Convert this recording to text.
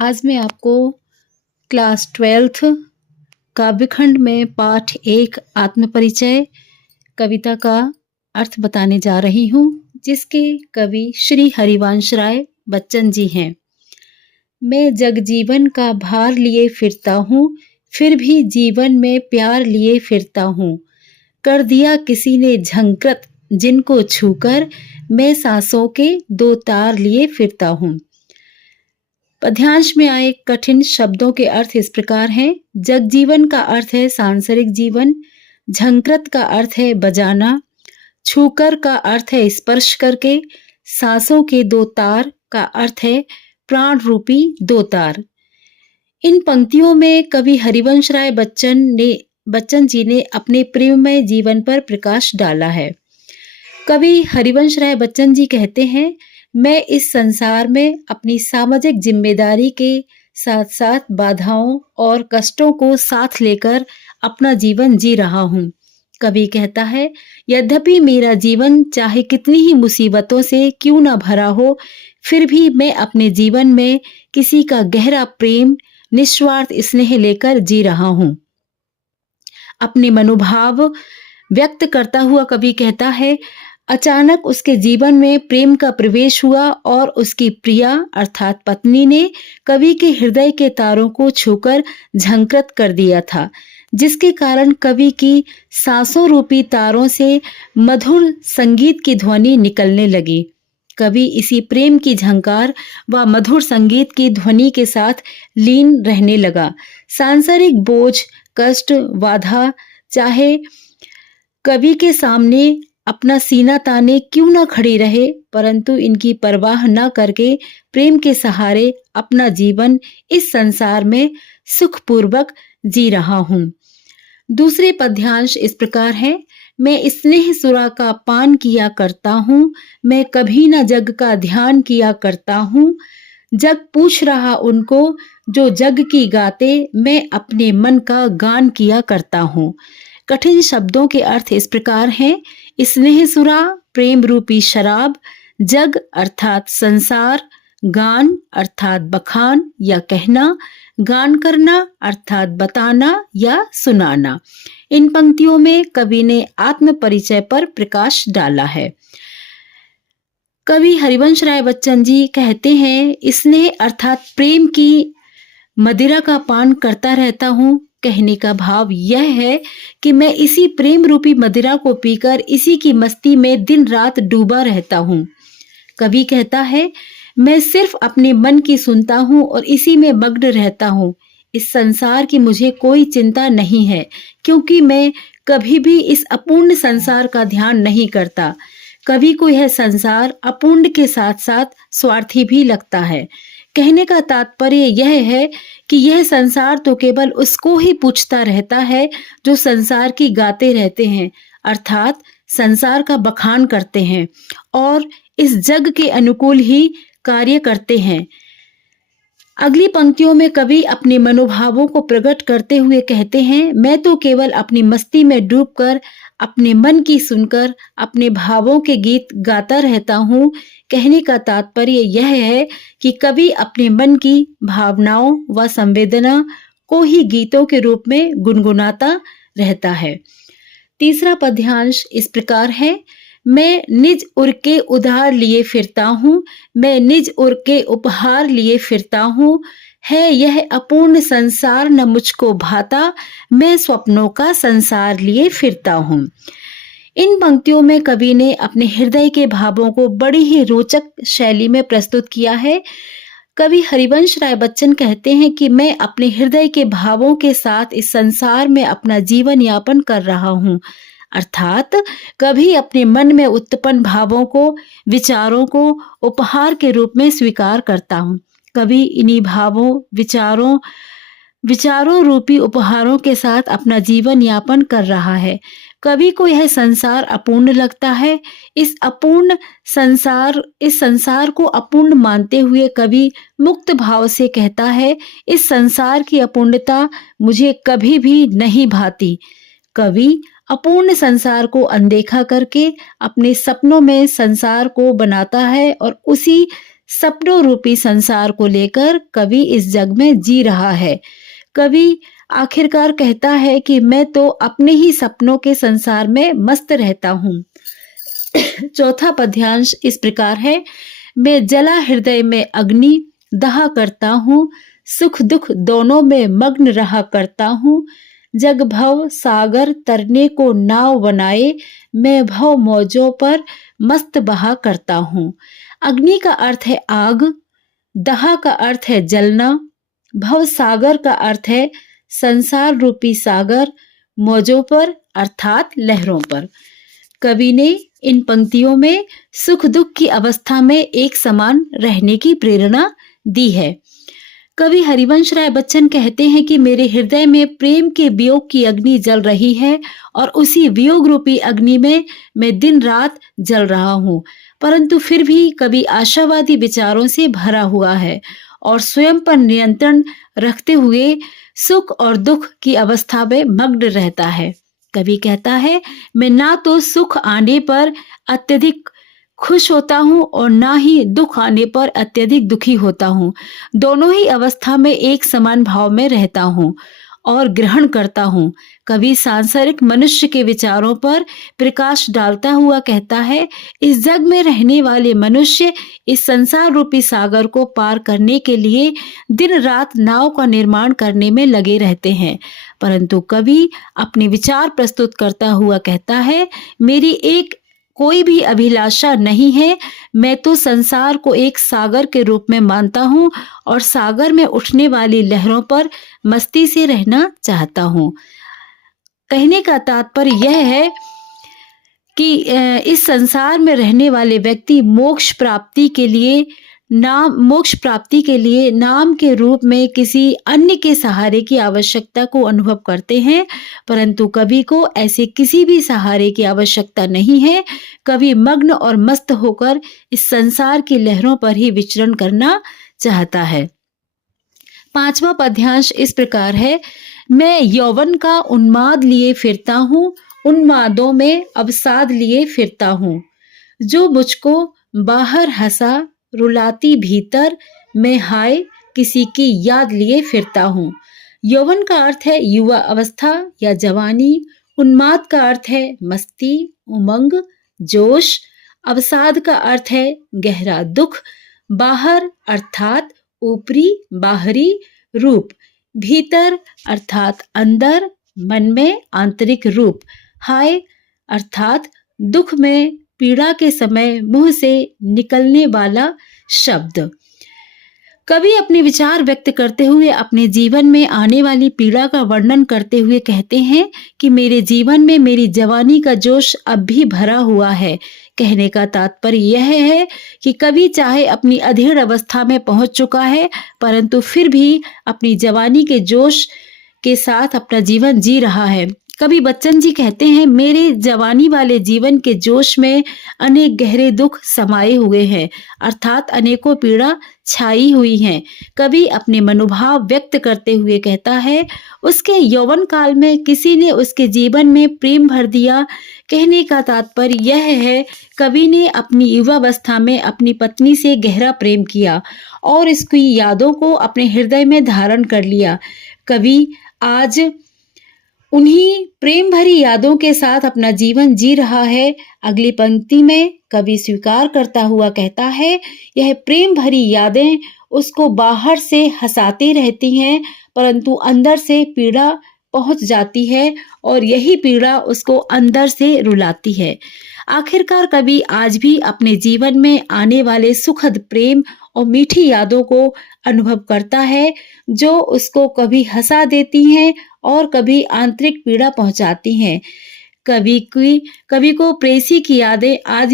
आज मैं आपको क्लास 12th काव्यखंड में पाठ 1 आत्मपरिचय कविता का अर्थ बताने जा रही हूँ, जिसके कवि श्री हरिवंश राय बच्चन जी हैं। मैं जगजीवन का भार लिए फिरता हूँ, फिर भी जीवन में प्यार लिए फिरता हूँ। कर दिया किसी ने झंकृत, जिनको छूकर मैं सांसों के 2 तार लिए फिरता हूँ। पद्यांश में आए कठिन शब्दों के अर्थ इस प्रकार हैं। जगजीवन का अर्थ है सांसारिक जीवन, झंकृत का अर्थ है बजाना, छूकर का अर्थ है स्पर्श करके, सांसों के 2 तार का अर्थ है प्राण रूपी 2 तार। इन पंक्तियों में कवि हरिवंश राय बच्चन जी ने अपने प्रेममय जीवन पर प्रकाश डाला है। कवि हरिवंश राय बच्चन जी कहते हैं, मैं इस संसार में अपनी सामाजिक जिम्मेदारी के साथ साथ बाधाओं और कष्टों को साथ लेकर अपना जीवन जी रहा हूँ। कवि कहता है, यद्यपि मेरा जीवन चाहे कितनी ही मुसीबतों से क्यों न भरा हो, फिर भी मैं अपने जीवन में किसी का गहरा प्रेम, निस्वार्थ स्नेह लेकर जी रहा हूँ। अपने मनोभाव व्यक्त करता हुआ कवि कहता है, अचानक उसके जीवन में प्रेम का प्रवेश हुआ और उसकी प्रिया अर्थात पत्नी ने कवि के हृदय के तारों को छूकर झंकृत कर दिया था, जिसके कारण कवि की सांसों रूपी तारों से मधुर संगीत की ध्वनि निकलने लगी। कवि इसी प्रेम की झंकार व मधुर संगीत की ध्वनि के साथ लीन रहने लगा। सांसारिक बोझ, कष्ट, बाधा चाहे कवि के सामने अपना सीना ताने क्यों न खड़ी रहे, परंतु इनकी परवाह न करके प्रेम के सहारे अपना जीवन इस संसार में सुखपूर्वक जी रहा हूँ। दूसरे पद्यांश इस प्रकार है, मैं स्नेह सुरा का पान किया करता हूँ, मैं कभी न जग का ध्यान किया करता हूँ। जग पूछ रहा उनको जो जग की गाते, मैं अपने मन का गान किया करता हूँ। कठिन शब्दों के अर्थ इस प्रकार हैं, स्नेह सुरा प्रेम रूपी शराब, जग अर्थात संसार, गान अर्थात बखान या कहना, गान करना अर्थात बताना या सुनाना। इन पंक्तियों में कवि ने आत्म परिचय पर प्रकाश डाला है। कवि हरिवंश राय बच्चन जी कहते हैं, स्नेह अर्थात प्रेम की मदिरा का पान करता रहता हूँ। कहने का भाव यह है कि मैं इसी प्रेम रूपी मदिरा को पीकर इसी की मस्ती में दिन रात डूबा रहता हूँ। कवि कहता है, मैं सिर्फ अपने मन की सुनता हूँ और इसी में मग्न रहता हूँ। इस संसार की मुझे कोई चिंता नहीं है, क्योंकि मैं कभी भी इस अपूर्ण संसार का ध्यान नहीं करता। कवि को यह संसार अपूर्ण के साथ साथ स्वार्थी भी लगता है। कहने का तात्पर्य यह है कि यह संसार तो केवल उसको ही पूछता रहता है जो संसार की गाते रहते हैं, अर्थात संसार का बखान करते हैं और इस जग के अनुकूल ही कार्य करते हैं। अगली पंक्तियों में कवि अपने मनोभावों को प्रकट करते हुए कहते हैं, मैं तो केवल अपनी मस्ती में डूबकर अपने मन की सुनकर अपने भावों के गीत गाता रहता हूँ। कहने का तात्पर्य यह है कि कवि अपने मन की भावनाओं व संवेदना को ही गीतों के रूप में गुनगुनाता रहता है। तीसरा पद्यांश इस प्रकार है, मैं निज उर के उधार लिए फिरता हूँ, मैं निज उर के उपहार लिए फिरता हूँ। है यह अपूर्ण संसार न मुझको भाता, मैं स्वप्नों का संसार लिए फिरता हूँ। इन पंक्तियों में कवि ने अपने हृदय के भावों को बड़ी ही रोचक शैली में प्रस्तुत किया है। कवि हरिवंश राय बच्चन कहते हैं कि मैं अपने हृदय के भावों के साथ इस संसार में अपना जीवन यापन कर रहा हूँ, अर्थात कभी अपने मन में उत्पन्न भावों को, विचारों को उपहार के रूप में स्वीकार करता हूँ। कभी इन्हीं भावों, विचारों रूपी उपहारों के साथ अपना जीवन यापन कर रहा है। कवि को यह संसार अपूर्ण लगता है। इस संसार को अपूर्ण मानते हुए कवि मुक्त भाव से कहता है, इस संसार की अपूर्णता मुझे कभी भी नहीं भाती। कवि अपूर्ण संसार को अनदेखा करके अपने सपनों में संसार को बनाता है और उसी सपनों रूपी संसार को लेकर कवि इस जग में जी रहा है। कवि आखिरकार कहता है कि मैं तो अपने ही सपनों के संसार में मस्त रहता हूँ। चौथा पद्यांश इस प्रकार है। मैं जला हृदय में अग्नि दहा करता हूँ, सुख दुख दोनों में मग्न रहा करता हूँ। जग भव सागर तरने को नाव बनाए, मैं भव मौजों पर मस्त बहा करता हूँ। अग्नि का अर्थ है आग, दहा का अर्थ है जलना, भव सागर का अर्थ है संसार रूपी सागर, मौजों पर अर्थात लहरों पर। कवि ने इन पंक्तियों में सुख दुख की अवस्था में एक समान रहने की प्रेरणा दी है। कवि हरिवंश राय बच्चन कहते हैं कि मेरे हृदय में प्रेम के वियोग की अग्नि जल रही है और उसी वियोग रूपी अग्नि में मैं दिन रात जल रहा हूँ, परंतु फिर भी कवि आशावादी विचारों से भरा हुआ है और स्वयं पर नियंत्रण रखते हुए सुख और दुख की अवस्था में मग्न रहता है। कवि कहता है, मैं ना तो सुख आने पर अत्यधिक खुश होता हूँ और ना ही दुख आने पर अत्यधिक दुखी होता हूँ। दोनों ही अवस्था में एक समान भाव में रहता हूँ और ग्रहण करता हूँ। कवि सांसारिक मनुष्य के विचारों पर प्रकाश डालता हुआ कहता है, इस जग में रहने वाले मनुष्य इस संसार रूपी सागर को पार करने के लिए दिन रात नाव का निर्माण करने में लगे रहते हैं, परंतु कवि अपने विचार प्रस्तुत करता हुआ कहता है, मेरी एक कोई भी अभिलाषा नहीं है। मैं तो संसार को एक सागर के रूप में मानता हूँ और सागर में उठने वाली लहरों पर मस्ती से रहना चाहता हूँ। कहने का तात्पर्य यह है कि इस संसार में रहने वाले व्यक्ति मोक्ष प्राप्ति के लिए नाम के रूप में किसी अन्य के सहारे की आवश्यकता को अनुभव करते हैं, परंतु कवि को ऐसे किसी भी सहारे की आवश्यकता नहीं है। कवि मग्न और मस्त होकर इस संसार की लहरों पर ही विचरण करना चाहता है। पांचवा पद्यांश इस प्रकार है। मैं यौवन का उन्माद लिए फिरता हूँ, उन्मादों में अवसाद लिए फिरता हूँ। जो मुझको बाहर हंसा रुलाती भीतर, मैं हाय किसी की याद लिए फिरता हूँ। यौवन का अर्थ है युवा अवस्था या जवानी, उन्माद का अर्थ है मस्ती, उमंग, जोश, अवसाद का अर्थ है गहरा दुख, बाहर अर्थात ऊपरी बाहरी रूप, भीतर अर्थात अंदर मन में आंतरिक रूप, हाय अर्थात दुख में पीड़ा के समय मुंह से निकलने वाला शब्द। कवि अपने विचार व्यक्त करते हुए अपने जीवन में आने वाली पीड़ा का वर्णन करते हुए कहते हैं कि मेरे जीवन में मेरी जवानी का जोश अब भी भरा हुआ है। कहने का तात्पर्य यह है कि कवि चाहे अपनी अधेड़ अवस्था में पहुंच चुका है, परंतु फिर भी अपनी जवानी के जोश के साथ अपना जीवन जी रहा है। कवि बच्चन जी कहते हैं, मेरे जवानी वाले जीवन के जोश में अनेक गहरे दुख समाये हुए हैं, अर्थात अनेकों पीड़ा छाई हुई हैं। कवि अपने मनोभाव व्यक्त करते हुए कहता है, उसके यौवन काल में किसी ने उसके जीवन में प्रेम भर दिया। कहने का तात्पर्य यह है, कवि ने अपनी युवावस्था में अपनी पत्नी से गहरा प्रेम किया और इसकी यादों को अपने हृदय में धारण कर लिया। कवि आज उन्हीं प्रेम भरी यादों के साथ अपना जीवन जी रहा है। अगली पंक्ति में कवि स्वीकार करता हुआ कहता है, यह प्रेम भरी यादें उसको बाहर से हंसाती रहती हैं, परंतु अंदर से पीड़ा पहुंच जाती है और यही पीड़ा उसको अंदर से रुलाती है। आखिरकार कवि आज भी अपने जीवन में आने वाले सुखद प्रेम और मीठी यादों को अनुभव करता है, जो उसको कभी हंसा देती हैं और कभी आंतरिक पीड़ा पहुंचाती हैं। कवि को प्रेयसी की यादें आज